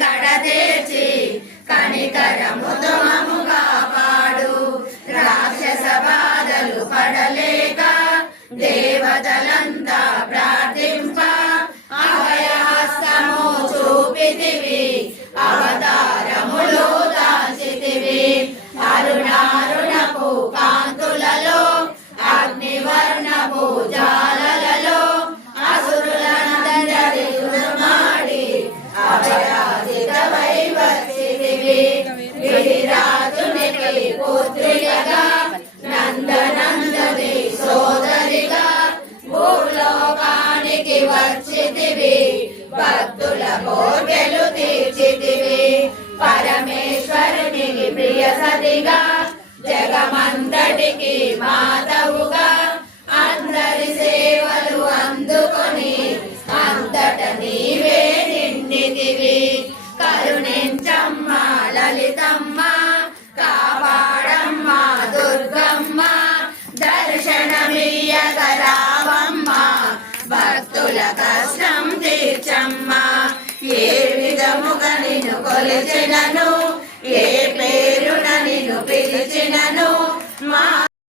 కడతేర్చి కనికరముతో మమ్ము కాపాడు. రాక్షస బాధలు పడలేక దేవతలంతా ప్రార్థింప అభయహస్తము చూపితివి, అవతారములు దాల్చితివి. అరుణారుణపు కాంతులలో అగ్నివర్ణపు జాలలలో అసురులందరి మాడి అపరాజితమై వచ్చితివి. గిరిరాజునికి పుత్రికగా నందనందని సోదరిగా భూలోకానికి వచ్చితివి. భక్తుల కోర్కెలు తీర్చితివి. పరమేశ్వరునికి ప్రియ సతిగా జగమంతటికి మాతవుగా అందరి సేవలు అందుకొని అంతట నీవే నిండితివి. కరుణించమ్మ లలితమ్మ, కాపాడమ్మ దుర్గమ్మ, దర్శనమియ్యగ రావమ్మ, భక్తుల కష్టం తీర్చమ్మ. ఏ విధముగా నిన్ను కొలిచినను, ఏ పేరున నిన్ను పిలిచినను, మా